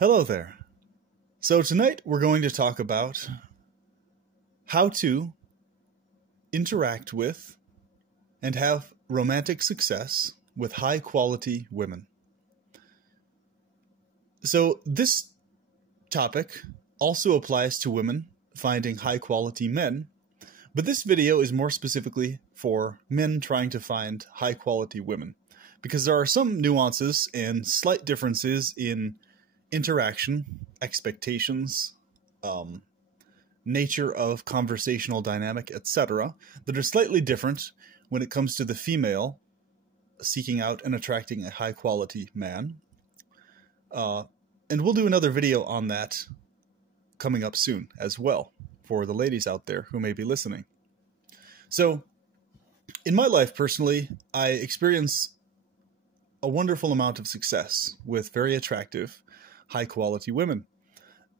Hello there. So tonight we're going to talk about how to interact with and have romantic success with high quality women. So this topic also applies to women finding high quality men, but this video is more specifically for men trying to find high quality women, because there are some nuances and slight differences in interaction, expectations, nature of conversational dynamic, etc., that are slightly different when it comes to the female seeking out and attracting a high quality man. And we'll do another video on that coming up soon as well for the ladies out there who may be listening. So in my life personally, I experience a wonderful amount of success with very attractive, high quality women.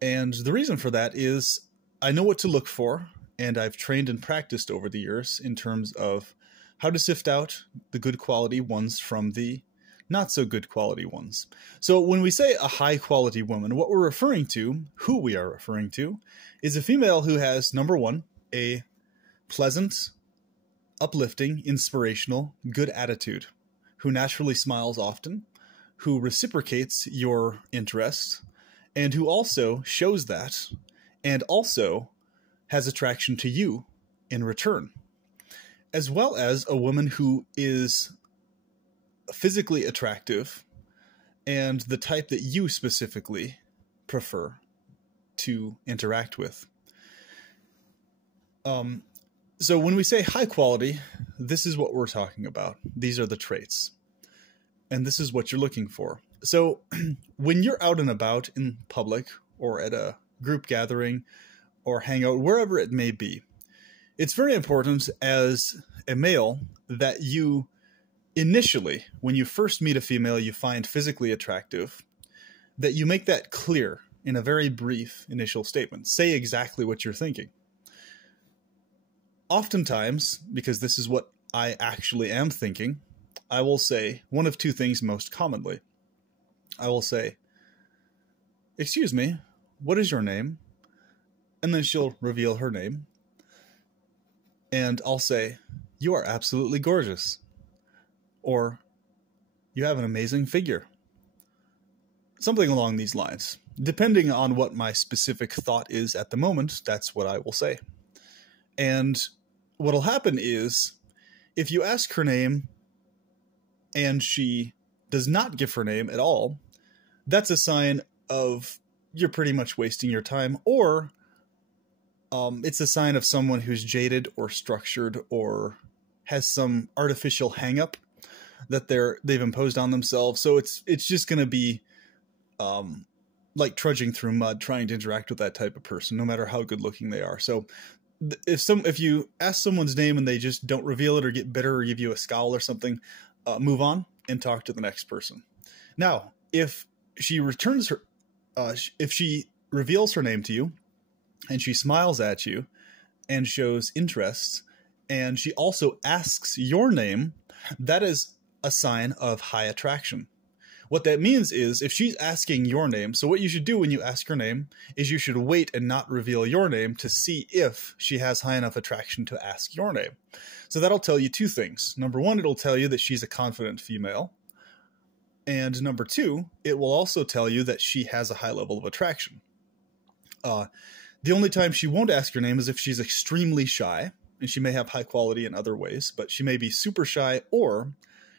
And the reason for that is I know what to look for, and I've trained and practiced over the years in terms of how to sift out the good quality ones from the not so good quality ones. So when we say a high quality woman, what we're referring to, who we are referring to, is a female who has, number one, a pleasant, uplifting, inspirational, good attitude, who naturally smiles often, who reciprocates your interest, and who also shows that, and also has attraction to you in return, as well as a woman who is physically attractive and the type that you specifically prefer to interact with. So when we say high quality, this is what we're talking about. These are the traits. And this is what you're looking for. So when you're out and about in public or at a group gathering or hangout, wherever it may be, it's very important as a male that you initially, when you first meet a female you find physically attractive, that you make that clear in a very brief initial statement. Say exactly what you're thinking. Oftentimes, because this is what I actually am thinking, I will say one of two things most commonly. I will say, "Excuse me, what is your name?" And then she'll reveal her name. And I'll say, "You are absolutely gorgeous." Or, "You have an amazing figure." Something along these lines. Depending on what my specific thought is at the moment, that's what I will say. And what'll happen is, if you ask her name and she does not give her name at all, that's a sign of you're pretty much wasting your time, or it's a sign of someone who's jaded or structured or has some artificial hang-up that they've imposed on themselves. So it's just going to be like trudging through mud trying to interact with that type of person, no matter how good looking they are. So if you ask someone's name and they just don't reveal it or get bitter or give you a scowl or something, move on and talk to the next person. Now, if she reveals her name to you and she smiles at you and shows interest, and she also asks your name, that is a sign of high attraction. What that means is, if she's asking your name, so what you should do when you ask her name is you should wait and not reveal your name to see if she has high enough attraction to ask your name. So that'll tell you two things. Number one, it'll tell you that she's a confident female. And number two, it will also tell you that she has a high level of attraction. The only time she won't ask your name is if she's extremely shy, and she may have high quality in other ways, but she may be super shy, or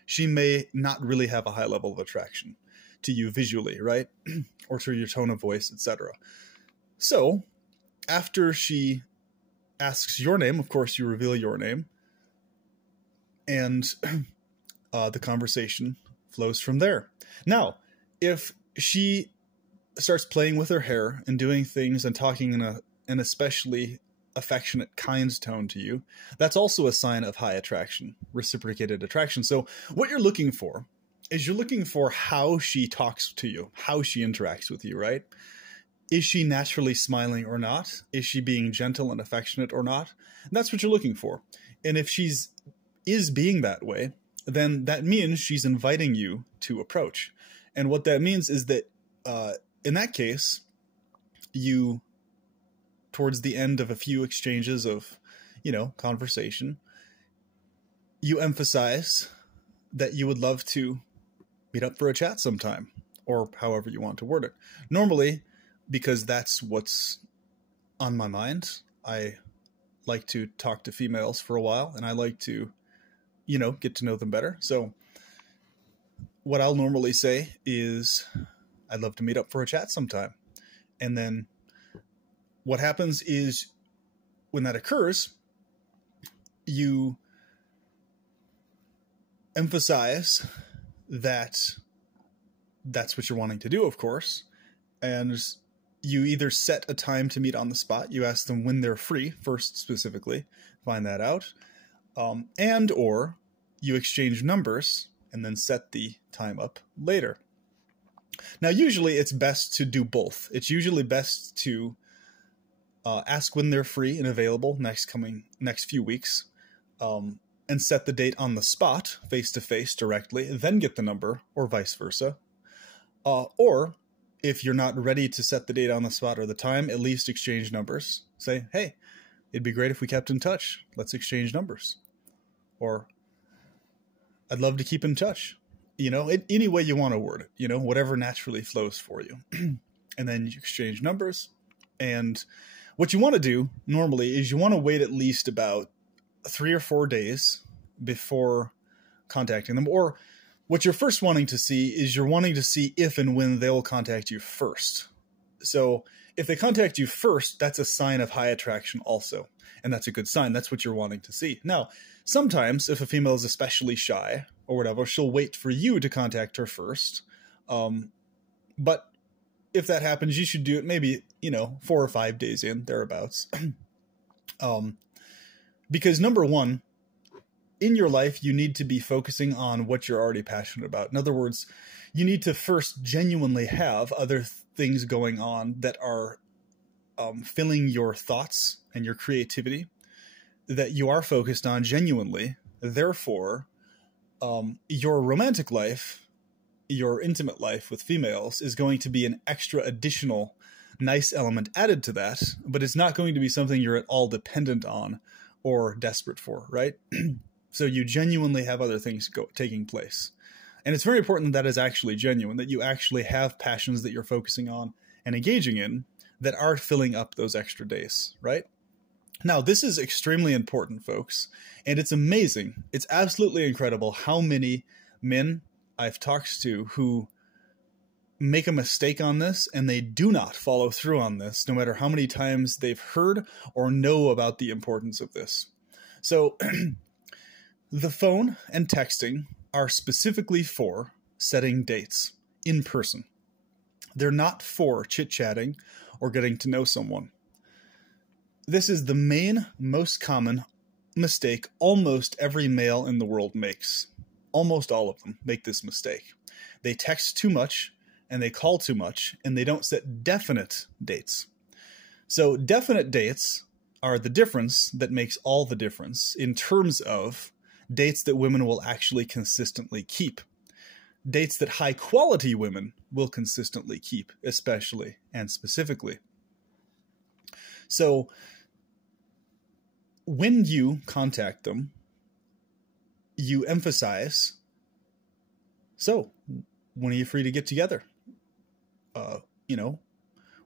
she may not really have a high level of attraction to you visually, right? Or to your tone of voice, etc. So after she asks your name, of course, you reveal your name, and the conversation flows from there. Now, if she starts playing with her hair and doing things and talking in an especially affectionate, kind tone to you, that's also a sign of high attraction, reciprocated attraction. So what you're looking for is you're looking for how she talks to you, how she interacts with you, right? Is she naturally smiling or not? Is she being gentle and affectionate or not? And that's what you're looking for. And if she's being that way, then that means she's inviting you to approach. And what that means is that in that case, you, towards the end of a few exchanges of, conversation, you emphasize that you would love to meet up for a chat sometime, or however you want to word it. Normally, because that's what's on my mind, I like to talk to females for a while, and I like to, get to know them better. So what I'll normally say is, I'd love to meet up for a chat sometime. And then what happens is, when that occurs, you emphasize that that's what you're wanting to do, of course. And you either set a time to meet on the spot. You ask them when they're free first, specifically, find that out. And or you exchange numbers and then set the time up later. Now, usually it's best to do both. It's usually best to ask when they're free and available next few weeks, and set the date on the spot, face-to-face directly, then get the number, or vice versa. Or if you're not ready to set the date on the spot or the time, at least exchange numbers. Say, hey, it'd be great if we kept in touch. Let's exchange numbers. Or, I'd love to keep in touch. Any way you want to word it, whatever naturally flows for you. And then you exchange numbers. And what you want to do normally is you want to wait at least about 3 or 4 days before contacting them. Or what you're first wanting to see is you're wanting to see if and when they'll contact you first. So if they contact you first, that's a sign of high attraction also. And that's a good sign. That's what you're wanting to see. Now, sometimes if a female is especially shy or whatever, she'll wait for you to contact her first. But if that happens, you should do it maybe, 4 or 5 days in, thereabouts. Because number one, in your life, you need to be focusing on what you're already passionate about. In other words, you need to first genuinely have other things going on that are filling your thoughts and your creativity that you are focused on genuinely. Therefore, your romantic life, your intimate life with females is going to be an extra additional nice element added to that, but it's not going to be something you're at all dependent on or desperate for, right? So you genuinely have other things taking place. And it's very important that is actually genuine, that you actually have passions that you're focusing on and engaging in that are filling up those extra days, right? Now, this is extremely important, folks, and it's amazing. It's absolutely incredible how many men I've talked to who make a mistake on this and they do not follow through on this, no matter how many times they've heard or know about the importance of this. So the phone and texting are specifically for setting dates in person. They're not for chit-chatting or getting to know someone. This is the main, most common mistake almost every male in the world makes. Almost all of them make this mistake. They text too much and they call too much and they don't set definite dates. So definite dates are the difference that makes all the difference in terms of dates that women will actually consistently keep. Dates that high quality women will consistently keep, especially and specifically. So when you contact them, you emphasize, so when are you free to get together?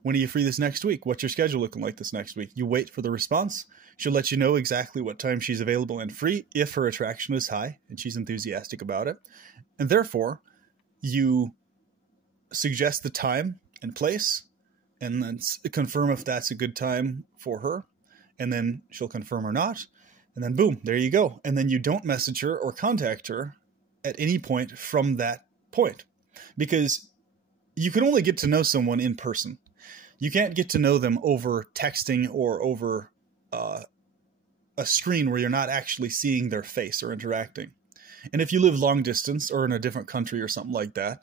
When are you free this next week? What's your schedule looking like this next week? You wait for the response. She'll let you know exactly what time she's available and free if her attraction is high and she's enthusiastic about it. And therefore, you suggest the time and place and then confirm if that's a good time for her. And then she'll confirm or not. And then boom, there you go. And then you don't message her or contact her at any point from that point. Because you can only get to know someone in person. You can't get to know them over texting or over a screen where you're not actually seeing their face or interacting. And if you live long distance or in a different country or something like that,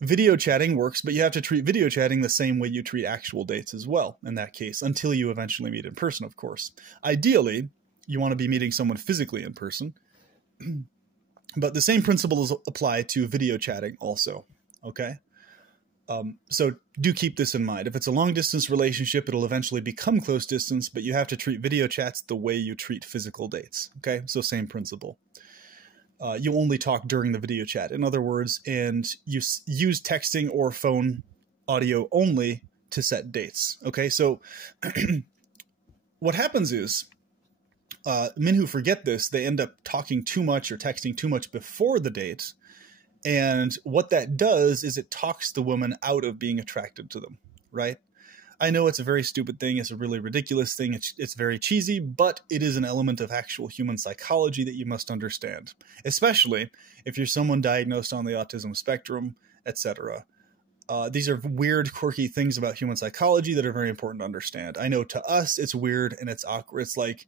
video chatting works, but you have to treat video chatting the same way you treat actual dates as well in that case, until you eventually meet in person, of course. Ideally, you want to be meeting someone physically in person, but the same principles apply to video chatting also, okay? So do keep this in mind. If it's a long distance relationship, it'll eventually become close distance, but you have to treat video chats the way you treat physical dates. Okay, so same principle. You only talk during the video chat, in other words, and you use texting or phone audio only to set dates. Okay, so what happens is men who forget this, they end up talking too much or texting too much before the date. And what that does is it talks the woman out of being attracted to them, right? I know it's a very stupid thing. It's a really ridiculous thing. It's very cheesy, but it is an element of actual human psychology that you must understand, especially if you're someone diagnosed on the autism spectrum, etc. These are weird, quirky things about human psychology that are very important to understand. I know to us it's weird and it's awkward. It's like,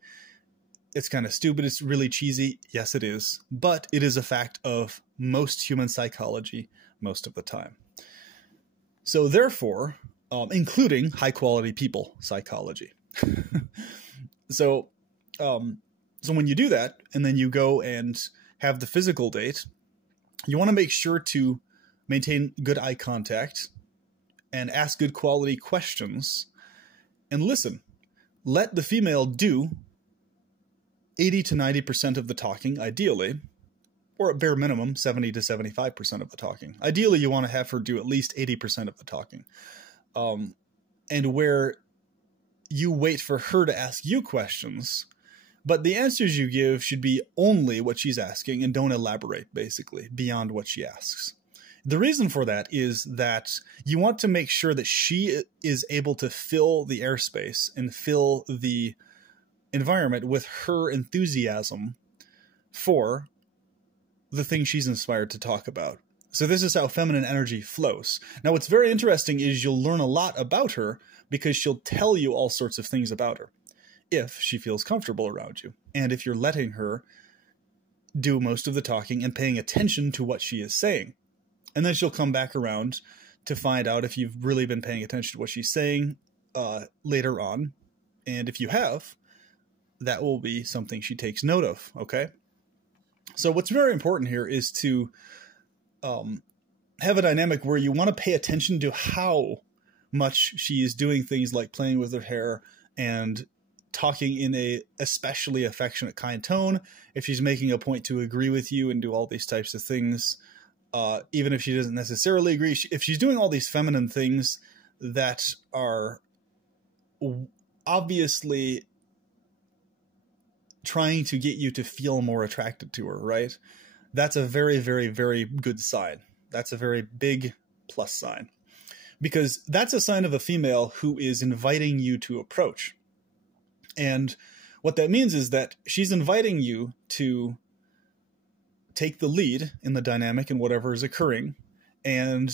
it's kind of stupid. It's really cheesy. Yes, it is. But it is a fact of most human psychology most of the time. So therefore, including high quality people psychology. So when you do that and then you go and have the physical date, you want to make sure to maintain good eye contact and ask good quality questions and listen. Let the female do 80 to 90% of the talking, ideally, or at bare minimum, 70 to 75% of the talking. Ideally, you want to have her do at least 80% of the talking. And where you wait for her to ask you questions, but the answers you give should be only what she's asking and don't elaborate, basically, beyond what she asks. The reason for that is that you want to make sure that she is able to fill the airspace and fill the environment with her enthusiasm for the thing she's inspired to talk about. So this is how feminine energy flows. Now, what's very interesting is you'll learn a lot about her because she'll tell you all sorts of things about her if she feels comfortable around you. And if you're letting her do most of the talking and paying attention to what she is saying. And then she'll come back around to find out if you've really been paying attention to what she's saying later on. And if you have, that will be something she takes note of, okay? So what's very important here is to have a dynamic where you want to pay attention to how much she is doing things like playing with her hair and talking in a especially affectionate, kind tone. If she's making a point to agree with you and do all these types of things, even if she doesn't necessarily agree, if she's doing all these feminine things that are obviously trying to get you to feel more attracted to her, right? That's a very, very, very good sign. That's a very big plus sign, because that's a sign of a female who is inviting you to approach. And what that means is that she's inviting you to take the lead in the dynamic and whatever is occurring and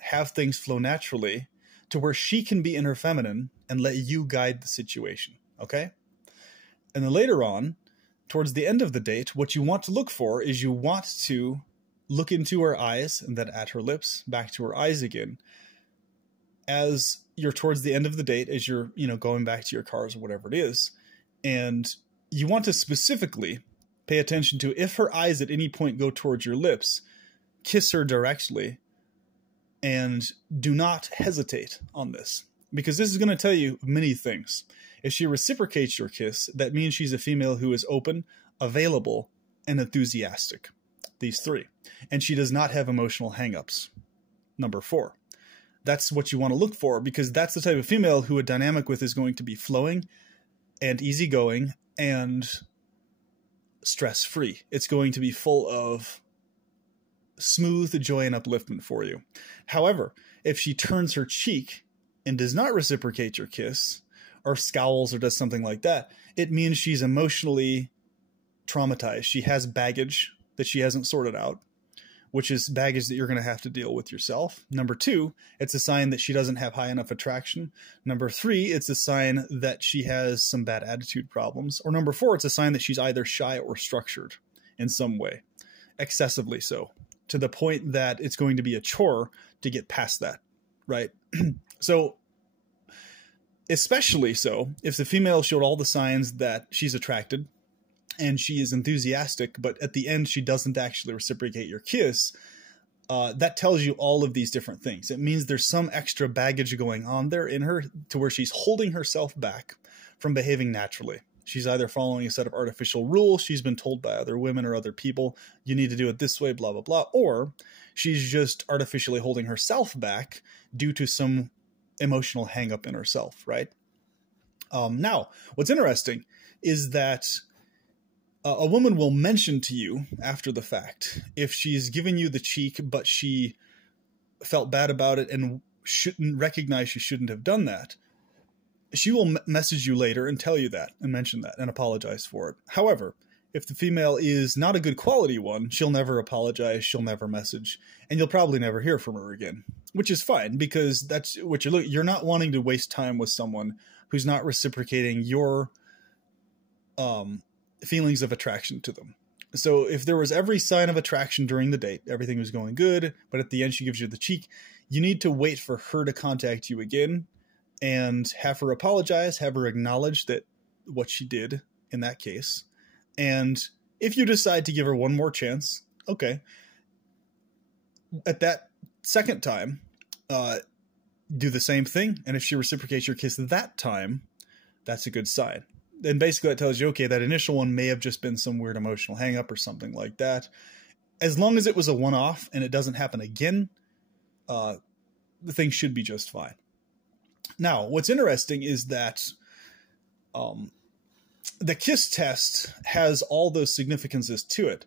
have things flow naturally to where she can be in her feminine and let you guide the situation, okay? And then later on, towards the end of the date, what you want to look for is you want to look into her eyes and then at her lips, back to her eyes again. As you're towards the end of the date, as you're, going back to your cars or whatever it is. And you want to specifically pay attention to if her eyes at any point go towards your lips, kiss her directly and do not hesitate on this, because this is going to tell you many things. If she reciprocates your kiss, that means she's a female who is open, available, and enthusiastic. These three. And she does not have emotional hangups. Number 4. That's what you want to look for, because that's the type of female who a dynamic with is going to be flowing and easygoing and stress-free. It's going to be full of smooth joy and upliftment for you. However, if she turns her cheek and does not reciprocate your kiss, or scowls or does something like that, it means she's emotionally traumatized. She has baggage that she hasn't sorted out, which is baggage that you're going to have to deal with yourself. Number 2, it's a sign that she doesn't have high enough attraction. Number 3, it's a sign that she has some bad attitude problems. Or number 4, it's a sign that she's either shy or structured in some way, excessively so, to the point that it's going to be a chore to get past that, right? So, especially so if the female showed all the signs that she's attracted and she is enthusiastic, but at the end she doesn't actually reciprocate your kiss, that tells you all of these different things. It means there's some extra baggage going on there in her to where she's holding herself back from behaving naturally. She's either following a set of artificial rules she's been told by other women or other people, you need to do it this way, blah, blah, blah, or she's just artificially holding herself back due to some emotional hang-up in herself, right? Now, what's interesting is that a woman will mention to you after the fact if she's given you the cheek, but she felt bad about it and shouldn't recognize she shouldn't have done that. She will message you later and tell you that and mention that and apologize for it. However, if the female is not a good quality one, she'll never apologize. She'll never message, and you'll probably never hear from her again, which is fine because that's what you're not wanting to waste time with someone who's not reciprocating your feelings of attraction to them. So if there was every sign of attraction during the date, everything was going good, but at the end she gives you the cheek, you need to wait for her to contact you again and have her apologize, have her acknowledge that what she did in that case. And if you decide to give her one more chance, okay, at that second time, do the same thing. And if she reciprocates your kiss that time, that's a good sign. And basically that tells you, okay, that initial one may have just been some weird emotional hang up or something like that. As long as it was a one-off and it doesn't happen again, the thing should be just fine. Now, what's interesting is that the KISS test has all those significances to it.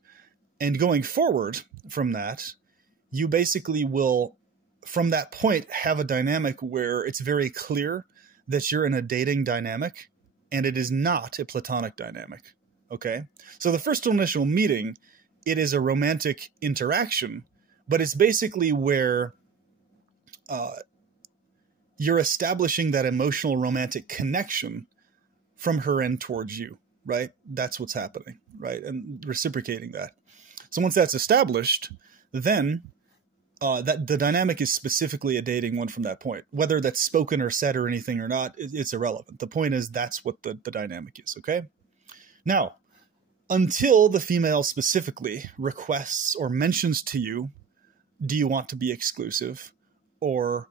And going forward from that, you basically will, from that point, have a dynamic where it's very clear that you're in a dating dynamic and it is not a platonic dynamic. Okay? So the first initial meeting, it is a romantic interaction, but it's basically where you're establishing that emotional romantic connection from her end towards you, right? That's what's happening, right? And reciprocating that. So once that's established, then that the dynamic is specifically a dating one from that point. Whether that's spoken or said or anything or not, it's irrelevant. The point is that's what the dynamic is, okay? Now, until the female specifically requests or mentions to you, do you want to be exclusive? Or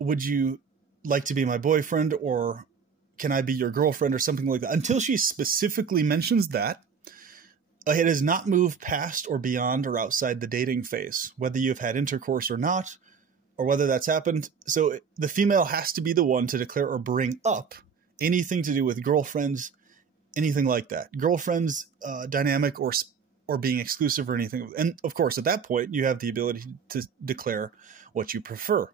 would you like to be my boyfriend? Or can I be your girlfriend or something like that? Until she specifically mentions that, it has not moved past or beyond or outside the dating phase, whether you've had intercourse or not, or whether that's happened. So the female has to be the one to declare or bring up anything to do with girlfriends, anything like that. Girlfriends, dynamic, or being exclusive or anything. And of course, at that point, you have the ability to declare what you prefer.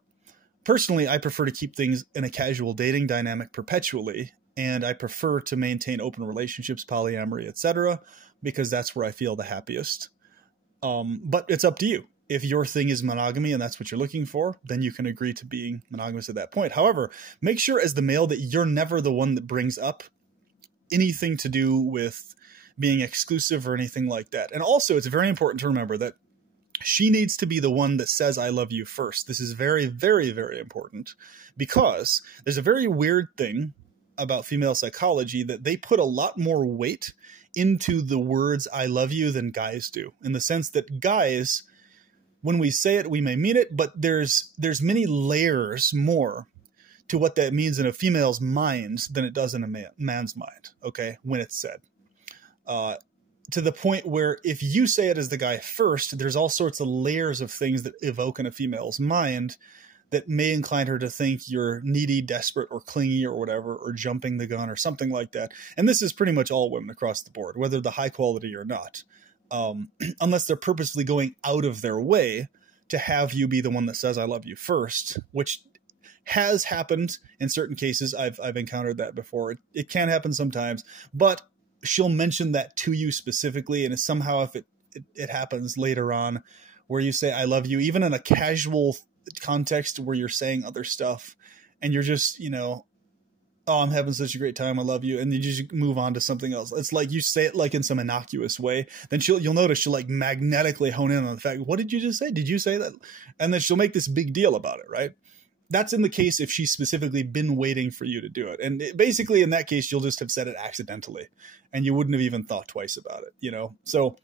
Personally, I prefer to keep things in a casual dating dynamic perpetually, and I prefer to maintain open relationships, polyamory, etc., because that's where I feel the happiest. But it's up to you. If your thing is monogamy and that's what you're looking for, then you can agree to being monogamous at that point. However, make sure as the male that you're never the one that brings up anything to do with being exclusive or anything like that. And also, it's very important to remember that she needs to be the one that says, I love you first. This is very, very, very important because there's a very weird thing about female psychology that they put a lot more weight into the words I love you than guys do, in the sense that guys, when we say it, we may mean it, but there's many layers more to what that means in a female's mind than it does in a man's mind, okay, when it's said. To the point where if you say it as the guy first, there's all sorts of layers of things that evoke in a female's mind that may incline her to think you're needy, desperate, or clingy or whatever, or jumping the gun or something like that. And this is pretty much all women across the board, whether they're high quality or not, unless they're purposely going out of their way to have you be the one that says, I love you first, which has happened in certain cases. I've encountered that before. It can happen sometimes, but she'll mention that to you specifically. And somehow if it happens later on where you say, I love you, even in a casual context where you're saying other stuff and you're just, oh, I'm having such a great time, I love you, and you just move on to something else. It's like you say it like in some innocuous way, then you'll notice she'll like magnetically hone in on the fact, what did you just say? Did you say that? And then she'll make this big deal about it, right? That's in the case if she's specifically been waiting for you to do it. And basically in that case, you'll just have said it accidentally and you wouldn't have even thought twice about it, So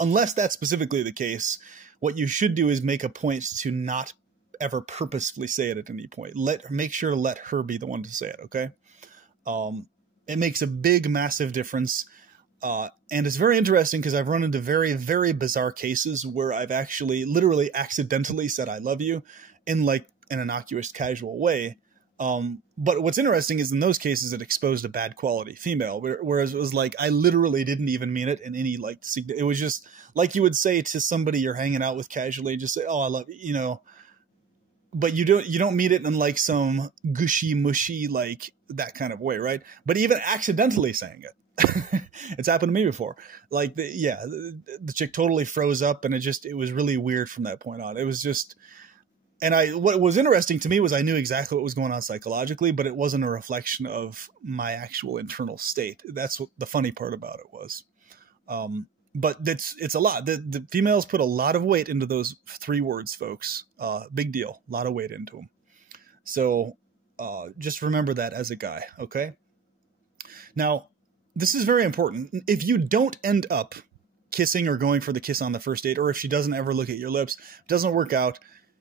unless that's specifically the case, what you should do is make a point to not ever purposefully say it at any point. Make sure to let her be the one to say it. Okay. It makes a big, massive difference. And it's very interesting because I've run into very, very bizarre cases where I've actually literally accidentally said, I love you in like an innocuous, casual way. But what's interesting is in those cases, it exposed a bad quality female, whereas it was like, I literally didn't even mean it in any like, it was just like you would say to somebody you're hanging out with casually, just say, oh, I love you, you know, but you don't mean it in like some gushy mushy, like that kind of way. Right. But even accidentally saying it, it's happened to me before. Like the chick totally froze up and it was really weird from that point on. It was just, and what was interesting to me was I knew exactly what was going on psychologically, but it wasn't a reflection of my actual internal state. That's what the funny part about it was. But it's a lot. The females put a lot of weight into those 3 words, folks. Big deal. A lot of weight into them. So just remember that as a guy. Okay. Now, this is very important. If you don't end up kissing or going for the kiss on the first date, or if she doesn't ever look at your lips, doesn't work out,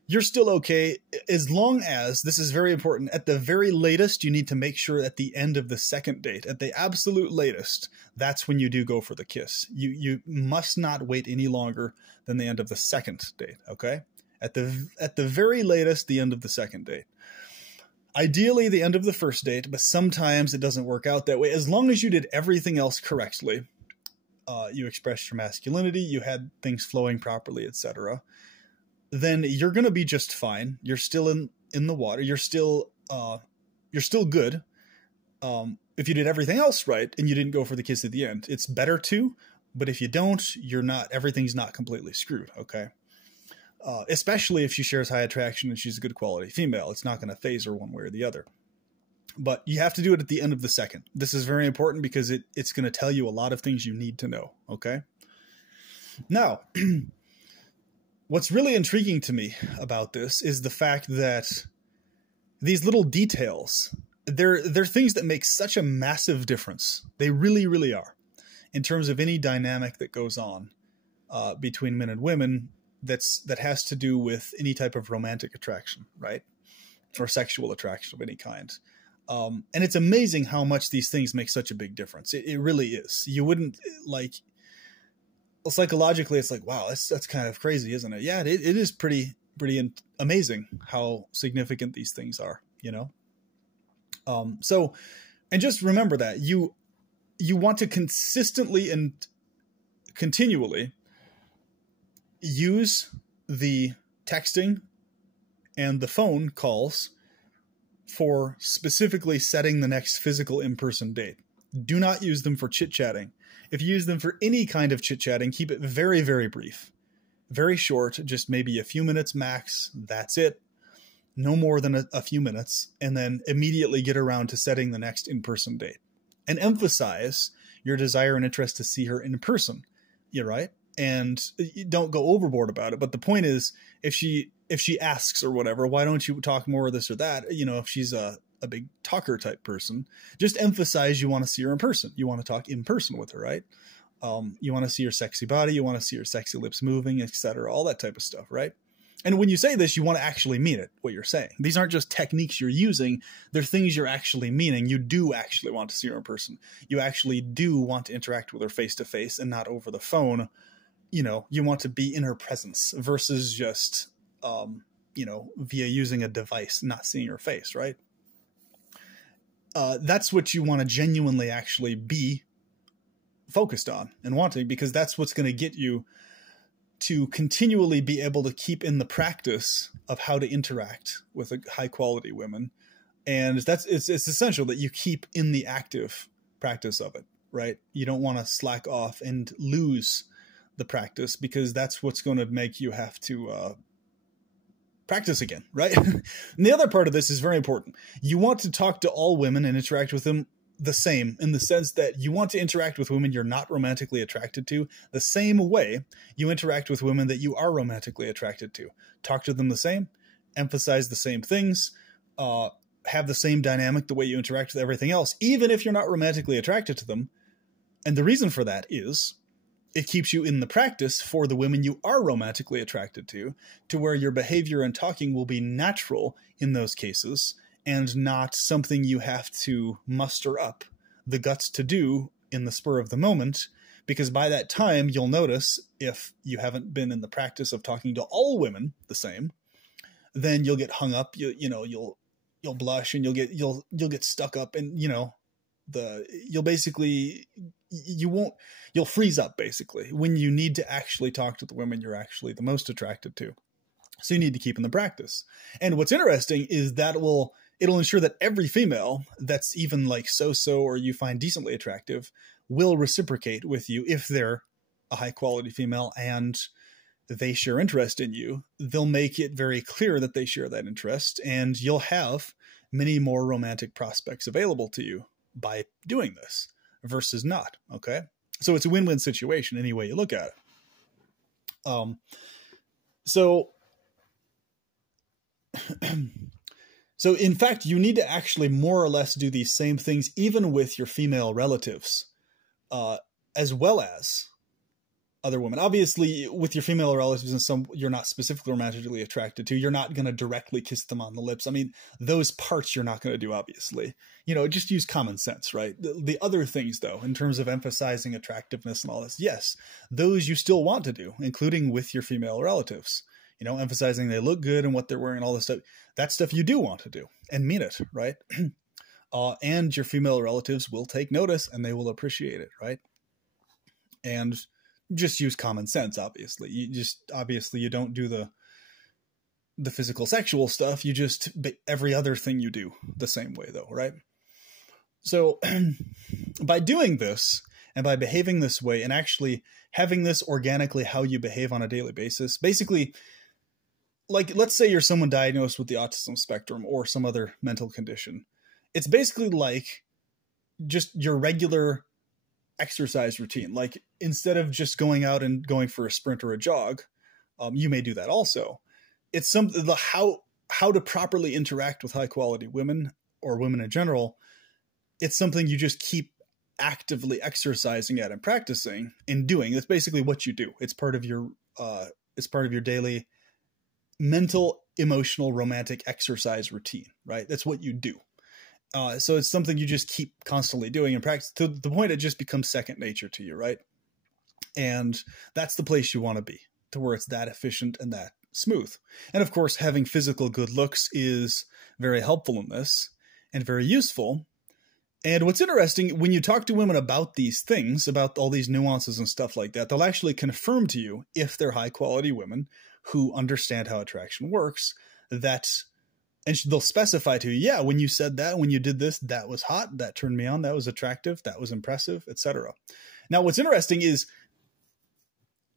you're still okay, as long as, this is very important, at the very latest, you need to make sure at the end of the second date, at the absolute latest, that's when you do go for the kiss. You must not wait any longer than the end of the second date, okay? At the very latest, the end of the second date. Ideally, the end of the first date, but sometimes it doesn't work out that way. As long as you did everything else correctly, you expressed your masculinity, you had things flowing properly, etc., then you're going to be just fine. You're still in the water. You're still good. If you did everything else right and you didn't go for the kiss at the end, it's better to, but if you don't, everything's not completely screwed. Okay. Especially if she shares high attraction and she's a good quality female, it's not going to phase her one way or the other, but you have to do it at the end of the second. This is very important because it's going to tell you a lot of things you need to know. Okay. Now, what's really intriguing to me about this is the fact that these little details, they're things that make such a massive difference. They really, really are, in terms of any dynamic that goes on between men and women that has to do with any type of romantic attraction, right? Or sexual attraction of any kind. And it's amazing how much these things make such a big difference. It really is. You wouldn't like... Psychologically, it's like, wow, that's kind of crazy, isn't it? Yeah, it is pretty amazing how significant these things are, you know? So, and just remember that you want to consistently and continually use the texting and the phone calls for specifically setting the next physical in-person date. Do not use them for chit-chatting. If you use them for any kind of chit-chatting, keep it very, very brief, very short, just maybe a few minutes max. That's it. No more than a few minutes, and then immediately get around to setting the next in-person date. And emphasize your desire and interest to see her in person. You're right. And don't go overboard about it. But the point is, if she asks or whatever, why don't you talk more of this or that? You know, if she's a big talker type person, just emphasize you want to see her in person. You want to talk in person with her, right? You want to see her sexy body. You want to see her sexy lips moving, etc. All that type of stuff, right? And when you say this, you want to actually mean it, what you're saying. These aren't just techniques you're using. They're things you're actually meaning. You do actually want to see her in person. You actually do want to interact with her face to face and not over the phone. You know, you want to be in her presence versus just, you know, via using a device, not seeing her face, right? That's what you want to genuinely actually be focused on and wanting, because that's what's going to get you to continually be able to keep in the practice of how to interact with high quality women. And it's essential that you keep in the active practice of it, right? You don't want to slack off and lose the practice, because that's what's going to make you have to practice again, right? And the other part of this is very important. You want to talk to all women and interact with them the same, in the sense that you want to interact with women you're not romantically attracted to the same way you interact with women that you are romantically attracted to. Talk to them the same, emphasize the same things, have the same dynamic the way you interact with everything else, even if you're not romantically attracted to them. And the reason for that is it keeps you in the practice for the women you are romantically attracted to where your behavior and talking will be natural in those cases and not something you have to muster up the guts to do in the spur of the moment, because by that time you'll notice, if you haven't been in the practice of talking to all women the same, then you'll get hung up, you'll blush, and you'll get stuck up, and you'll freeze up basically when you need to actually talk to the women you're actually the most attracted to. So you need to keep in the practice. And what's interesting is that it'll ensure that every female that's even like so-so or you find decently attractive will reciprocate with you if they're a high quality female and they share interest in you. They'll make it very clear that they share that interest, and you'll have many more romantic prospects available to you by doing this versus not. Okay. So it's a win-win situation any way you look at it. So in fact, you need to actually more or less do these same things even with your female relatives, as well as other women. Obviously, with your female relatives and some you're not specifically romantically attracted to, you're not going to directly kiss them on the lips. I mean, those parts you're not going to do, obviously. Just use common sense, right? The other things, though, in terms of emphasizing attractiveness and all this, yes, those you still want to do, including with your female relatives. Emphasizing they look good and what they're wearing and all this stuff. That stuff you do want to do and mean it, right? And your female relatives will take notice and they will appreciate it, right? And just use common sense, obviously. You don't do the physical sexual stuff. You just, every other thing you do the same way though, right? So by doing this and by behaving this way and actually having this organically how you behave on a daily basis, basically, like, let's say you're someone diagnosed with the autism spectrum or some other mental condition. It's basically like just your regular exercise routine. Like, instead of just going out and going for a sprint or a jog, you may do that also. It's how to properly interact with high quality women or women in general. It's something you just keep actively exercising at and practicing and doing. That's basically what you do. It's part of your daily mental, emotional, romantic exercise routine, right? That's what you do. So it's something you just keep constantly doing and practice to the point it just becomes second nature to you, right? And that's the place you want to be, to where it's that efficient and that smooth. And of course, having physical good looks is very helpful in this and very useful. And what's interesting, when you talk to women about these things, about all these nuances and stuff like that, they'll actually confirm to you, if they're high quality women who understand how attraction works, that, and they'll specify to you, yeah, when you said that, when you did this, that was hot, that turned me on, that was attractive, that was impressive, etc. Now, what's interesting is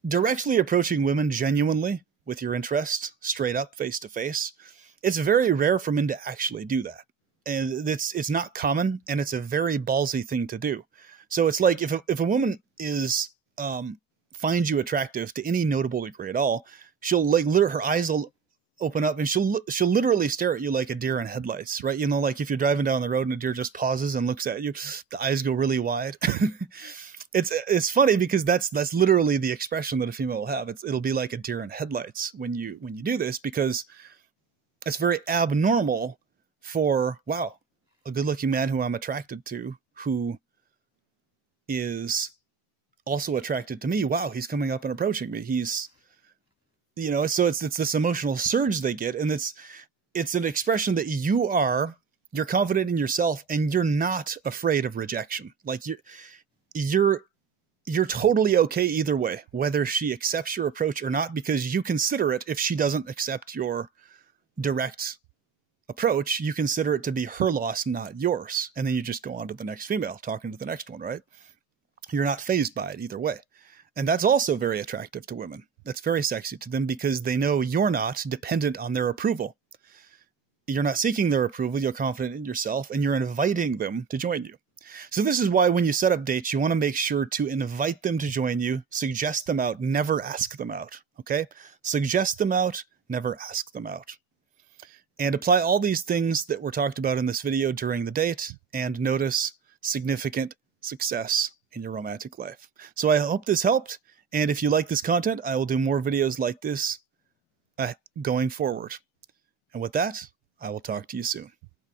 directly approaching women genuinely with your interest, straight up, face to face. It's very rare for men to actually do that. And it's not common, and it's a very ballsy thing to do. So it's like if a woman finds you attractive to any notable degree at all, she'll her eyes will open up and she'll literally stare at you like a deer in headlights, right? Like if you're driving down the road and a deer just pauses and looks at you, the eyes go really wide. It's funny because that's literally the expression that a female will have. It'll be like a deer in headlights when you do this, because it's very abnormal for, wow, a good looking man who I'm attracted to, who is also attracted to me. Wow, he's coming up and approaching me. He's, so it's this emotional surge they get. And it's an expression that you're confident in yourself and you're not afraid of rejection. Like you're totally okay either way, whether she accepts your approach or not, because you consider it, if she doesn't accept your direct approach, you consider it to be her loss, not yours. And then you just go on to the next female, talking to the next one, right? You're not fazed by it either way. And that's also very attractive to women. That's very sexy to them, because they know you're not dependent on their approval. You're not seeking their approval. You're confident in yourself, and you're inviting them to join you. So this is why when you set up dates, you want to make sure to invite them to join you, suggest them out, never ask them out. Okay? Suggest them out, never ask them out. And apply all these things that were talked about in this video during the date, and notice significant success in your romantic life. So I hope this helped. And if you like this content, I will do more videos like this going forward. And with that, I will talk to you soon.